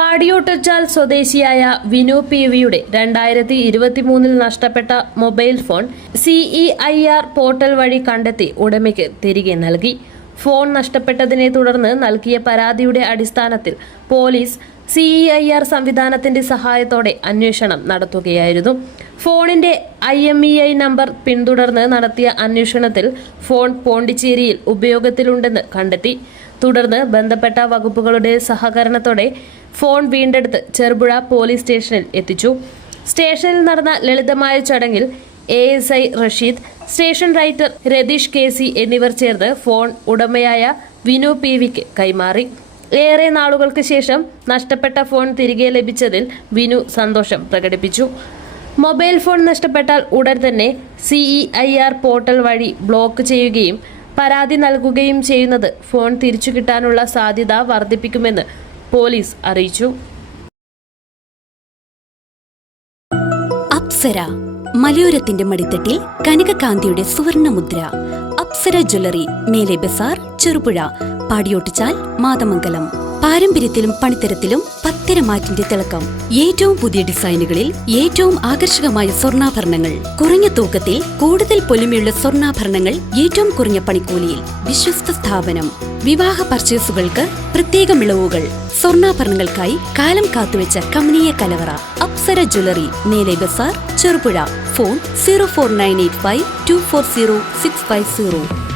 പാടിയോട്ടുചാൽ സ്വദേശിയായ വിനു പി വിയുടെ 2023 നഷ്ടപ്പെട്ട മൊബൈൽ ഫോൺ CEIR പോർട്ടൽ വഴി കണ്ടെത്തി ഉടമയ്ക്ക് തിരികെ നൽകി. ഫോൺ നഷ്ടപ്പെട്ടതിനെ തുടർന്ന് നൽകിയ പരാതിയുടെ അടിസ്ഥാനത്തിൽ പോലീസ് CEIR സംവിധാനത്തിന്റെ സഹായത്തോടെ അന്വേഷണം നടത്തുകയായിരുന്നു. ഫോണിന്റെ IMEI നമ്പർ പിന്തുടർന്ന് നടത്തിയ അന്വേഷണത്തിൽ ഫോൺ പോണ്ടിച്ചേരിയിൽ ഉപയോഗത്തിലുണ്ടെന്ന് കണ്ടെത്തി. തുടർന്ന് ബന്ധപ്പെട്ട വകുപ്പുകളുടെ സഹകരണത്തോടെ ഫോൺ വീണ്ടെടുത്ത് ചെറുപുഴ പോലീസ് സ്റ്റേഷനിൽ എത്തിച്ചു. സ്റ്റേഷനിൽ നടന്ന ലളിതമായ ചടങ്ങിൽ ASI Rasheed, station writer Ratheesh KC എന്നിവർ ചേർന്ന് ഫോൺ ഉടമയായ വിനു പി വിക്ക് കൈമാറി. ഏറെ നാളുകൾക്ക് ശേഷം നഷ്ടപ്പെട്ട ഫോൺ തിരികെ ലഭിച്ചതിൽ വിനു സന്തോഷം പ്രകടിപ്പിച്ചു. മൊബൈൽ ഫോൺ നഷ്ടപ്പെട്ടാൽ ഉടൻ തന്നെ CEIR പോർട്ടൽ വഴി ബ്ലോക്ക് ചെയ്യുകയും പരാതി നൽകുകയും ചെയ്യുന്നത് ഫോൺ തിരിച്ചു കിട്ടാനുള്ള സാധ്യത വർദ്ധിപ്പിക്കുമെന്ന് പോലീസ് അറിയിച്ചു. അപ്സര മലയോരത്തിന്റെ മടിത്തട്ടിൽ കനകകാന്തിയുടെ സുവർണമുദ്ര. അപ്സര ജ്വല്ലറി, മേലെ ബസാർ, ചെറുപുഴ, പാടിയോട്ടുചാൽ, മാതമംഗലം. പാരമ്പര്യത്തിലും പണിത്തരത്തിലും പത്തരമാറ്റിന്റെ തിളക്കം. ഏറ്റവും പുതിയ ഡിസൈനുകളിൽ ഏറ്റവും ആകർഷകമായ സ്വർണ്ണാഭരണങ്ങൾ. കുറഞ്ഞ തൂക്കത്തിൽ കൂടുതൽ പൊലിമയുള്ള സ്വർണ്ണാഭരണങ്ങൾ ഏറ്റവും കുറഞ്ഞ പണിക്കൂലിയിൽ. വിശ്വസ്ത സ്ഥാപനം. വിവാഹ പർച്ചേസുകൾക്ക് പ്രത്യേക ഇളവുകൾ. സ്വർണ്ണാഭരണങ്ങൾക്കായി കാലം കാത്തുവെച്ച കമനീയ കലവറ. അപ്സര ജ്വല്ലറി, മേലെ ബസാർ, ചെറുപുഴ. ഫോൺ 04985 240 650.